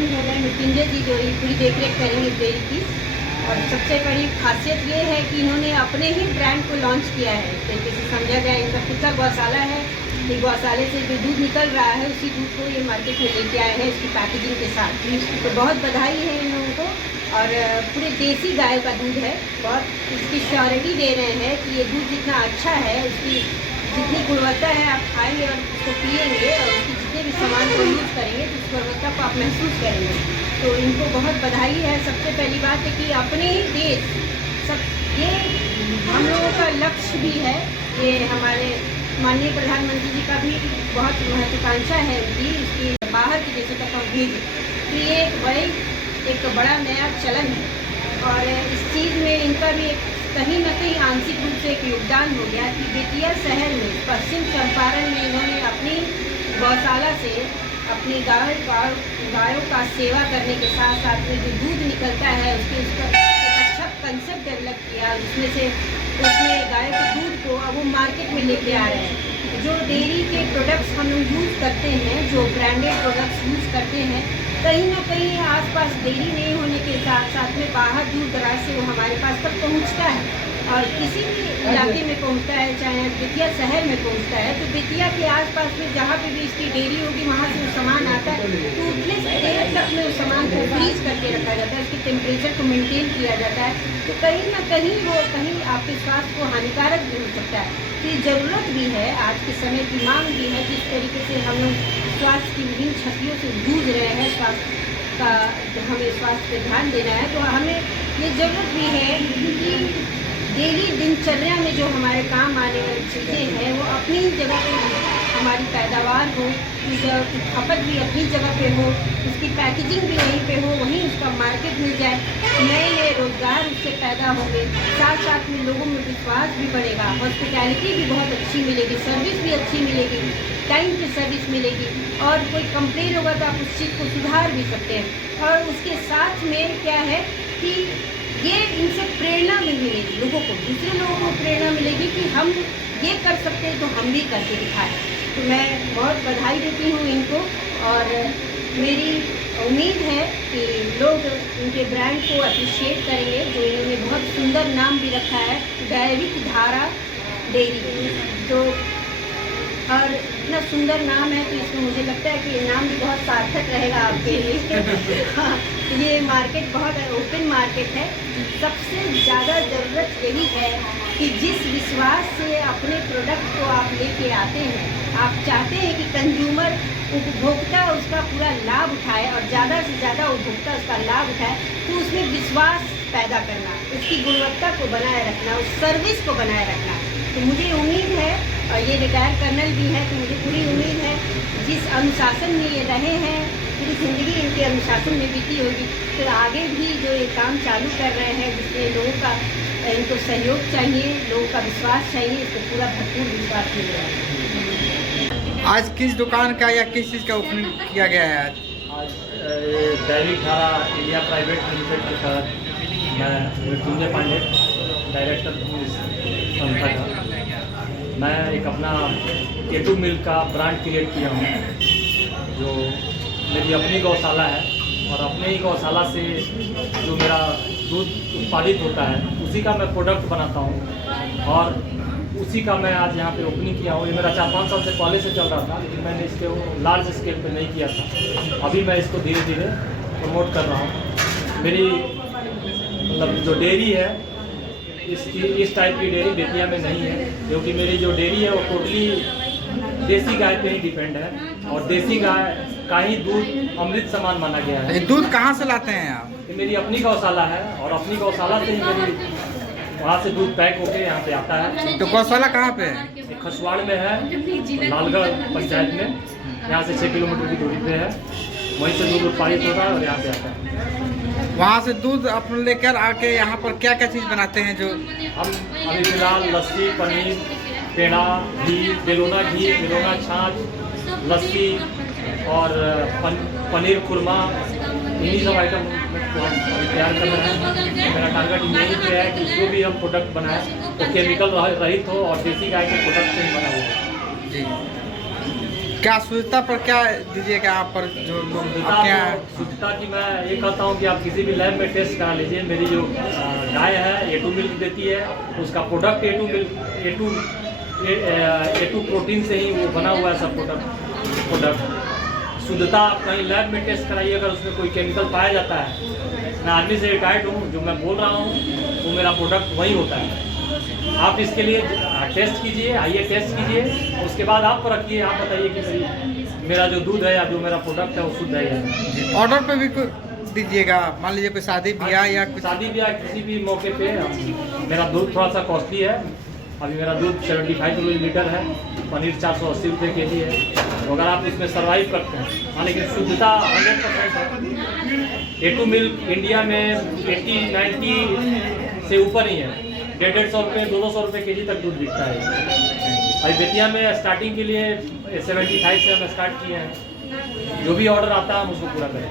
President हो गए मृत्युंजय जी, जो ये पूरी देखरेख करेंगे डेयरी की। और सबसे बड़ी खासियत ये है कि इन्होंने अपने ही ब्रांड को लॉन्च किया है। तरीके से समझा जाए, इनका खुद का गौशाला है, ये गौशाले से जो दूध निकल रहा है उसी दूध को ये मार्केट में लेके आए हैं इसकी पैकेजिंग के साथ। तो बहुत बधाई है इन लोगों को। और पूरे देसी गाय का दूध है, बहुत इसकी श्योरिटी दे रहे हैं कि ये दूध जितना अच्छा है, उसकी जितनी गुणवत्ता है, आप खाएंगे और उसको पिएंगे और उसके जितने भी सामान को यूज़ करेंगे तो उस गुणवत्ता को आप महसूस करेंगे। तो इनको बहुत बधाई है। सबसे पहली बात है कि अपने ही देश सब, ये हम लोगों का लक्ष्य भी है। ये हमारे माननीय प्रधानमंत्री जी का भी बहुत महत्वाकांक्षा है उनकी, इसकी बाहर के देशों तक हम भेजें। तो ये एक बड़ा नया चलन है और इस चीज़ में इनका भी एक कहीं न कहीं आंशिक रूप से एक योगदान हो गया कि बेतिया शहर में पश्चिम चंपारण में इन्होंने अपनी गौशाला से अपनी गायों का सेवा करने के साथ साथ में जो दूध निकलता है उसके उसका एक अच्छा कंसेप्ट डेवलप किया, उसमें गायों के दूध को अब वो मार्केट में लेके आ रहे हैं। जो डेयरी के प्रोडक्ट्स हम लोग यूज़ करते हैं, जो ब्रांडेड प्रोडक्ट्स यूज़ करते हैं, कहीं ना कहीं आसपास डेयरी नहीं होने के साथ साथ में बाहर दूर दराज से वो हमारे पास तक पहुंचता है और किसी भी इलाके में पहुंचता है, चाहे बेतिया शहर में पहुंचता है। तो बेतिया के आसपास में जहाँ पे भी इसकी डेयरी होगी वहाँ से वो सामान आता है, तो उतने देर तक में उस सामान को फ्रीज करके रखा जाता है, उसके टेम्परेचर को मेनटेन किया जाता है। तो कहीं ना कहीं वो कहीं आपके स्वास्थ्य को हानिकारक भी हो सकता है। तो ये ज़रूरत भी है, आज के समय की मांग भी है। जिस तरीके से हम लोग स्वास्थ्य की विभिन्न क्षतियों से जूझ रहे हैं, स्वास्थ्य का हमें स्वास्थ्य पे ध्यान देना है, तो हमें ये ज़रूरत भी है कि डेली दिनचर्या में जो हमारे काम आने वाली चीज़ें हैं वो अपनी जगह पे हमारी पैदावार हो, उसकी खपत भी अपनी जगह पे हो, उसकी पैकेजिंग भी वहीं पे हो, वहीं उसका मार्केट मिल जाए, नए नए रोज़गार उससे पैदा होंगे, साथ साथ में लोगों में विश्वास भी बढ़ेगा, हॉस्पिटैलिटी भी बहुत अच्छी मिलेगी, सर्विस भी अच्छी मिलेगी, टाइम पे सर्विस मिलेगी और कोई कंप्लेन होगा तो आप उस चीज़ को सुधार भी सकते हैं। और उसके साथ में क्या है कि ये इनसे प्रेरणा भी मिलेगी लोगों को, दूसरे लोगों को प्रेरणा मिलेगी कि हम ये कर सकते हैं तो हम भी करके दिखाएं। तो मैं बहुत बधाई देती हूँ इनको और मेरी उम्मीद है कि लोग उनके ब्रांड को अप्रिशिएट करेंगे, जो इन्होंने बहुत सुंदर नाम भी रखा है, दैविक धारा डेयरी। तो और इतना सुंदर नाम है तो इसमें मुझे लगता है कि ये नाम भी बहुत सार्थक रहेगा आपके लिए। हाँ, ये मार्केट बहुत ओपन मार्केट है। सबसे ज़्यादा ज़रूरत यही है कि जिस विश्वास से अपने प्रोडक्ट को आप लेके आते हैं, आप चाहते हैं कि कंज्यूमर उपभोक्ता उसका पूरा लाभ उठाए और ज़्यादा से ज़्यादा उपभोक्ता उसका लाभ उठाए, तो उसमें विश्वास पैदा करना, उसकी गुणवत्ता को बनाए रखना, उस सर्विस को बनाए रखना। तो मुझे उम्मीद है, और ये रिटायर कर्नल भी है, तो मुझे पूरी उम्मीद है जिस अनुशासन में ये रहे हैं, पूरी ज़िंदगी इनके अनुशासन में बीती होगी, तो आगे भी जो ये काम चालू कर रहे हैं जिसमें लोगों का इनको सहयोग चाहिए, लोगों का विश्वास चाहिए, इसको पूरा भरपूर विश्वास मिल रहा है। आज किस दुकान का या किस चीज़ का ओपनिंग किया गया है? आज दैविक धारा इंडिया प्राइवेट लिमिटेड के तहत मैं मृत्युंजय पांडे, डायरेक्टर हूँ इस संस्था का। मैं एक अपना केटू मिल्क का ब्रांड क्रिएट किया हूँ, जो मेरी अपनी गौशाला है और अपने ही गौशाला से जो मेरा दूध उत्पादित होता है उसी का मैं प्रोडक्ट बनाता हूँ और उसी का मैं आज यहाँ पे ओपनिंग किया हूँ। ये मेरा 4-5 साल से पहले से चल रहा था, लेकिन मैंने इसके लार्ज स्केल पे नहीं किया था। अभी मैं इसको धीरे धीरे प्रमोट कर रहा हूँ। मेरी मतलब जो डेयरी है इस टाइप की डेयरी बेतिया में नहीं है, क्योंकि मेरी जो डेयरी है वो टोटली देसी गाय पे ही डिपेंड है और देसी गाय का ही दूध अमृत समान माना गया है। दूध कहाँ से लाते हैं आप? ये मेरी अपनी गौशाला है और अपनी गौशाला से ही मेरी वहाँ से दूध पैक होके यहाँ पे आता है। तो गौशाला कहाँ पे है? खसवाड़ में है, लालगढ़ पंचायत में, यहाँ से 6 किलोमीटर की दूरी पे है। वहीं से दूध उत्पादित होता है और यहाँ पे आता है। वहाँ से दूध आप लेकर आके यहाँ पर क्या क्या चीज़ बनाते हैं? जो हम अभी फिलहाल लस्सी, पनीर, पेड़ा, घी, बेलोना घी, बेलोना छाछ, लस्सी और पनीर खुरमा, इन्हीं सब आइटम को हम तैयार कर रहे हैं। मेरा टारगेट यही पे है कि जो भी हम प्रोडक्ट बनाएं वो केमिकल रहित हो और देसी गाय के प्रोडक्ट से ही बना हुआ। जी क्या शुद्धता पर क्या दीजिएगा आप पर जो लोग आपके यहाँ शुद्धता की मैं ये कहता हूँ कि आप किसी भी लैब में टेस्ट करा लीजिए। मेरी जो गाय है A2 मिल्क देती है, उसका प्रोडक्ट A2 प्रोटीन से ही वो बना हुआ है सब प्रोडक्ट। शुद्धता आप कहीं लैब में टेस्ट कराइए, अगर उसमें कोई केमिकल पाया जाता है, मैं आर्मी से रिटायर्ड हूँ, जो मैं बोल रहा हूँ वो मेरा प्रोडक्ट वही होता है। आप इसके लिए टेस्ट कीजिए, आइए टेस्ट कीजिए, उसके बाद आप रखिए, आप बताइए कि मेरा जो दूध है या जो मेरा प्रोडक्ट है वो शुद्ध है या नहीं। ऑर्डर पे भी दीजिएगा, मान लीजिए कोई शादी ब्याह या कुछ शादी ब्याह किसी भी मौके पे मेरा दूध थोड़ा सा कॉस्टली है। अभी मेरा दूध 75 रुपये लीटर है, पनीर 480 रुपये के जी है। तो अगर आप इसमें सर्वाइव करते हैं, हाँ, लेकिन शुद्धता 100% है। A2 मिल्क इंडिया में 80-90 से ऊपर ही है। 150-150 रुपये 200 रुपये के जी तक दूध बिकता है। अभी बेतिया में स्टार्टिंग के लिए 75 से हम स्टार्ट किए हैं। जो भी ऑर्डर आता है हम उसको पूरा करें।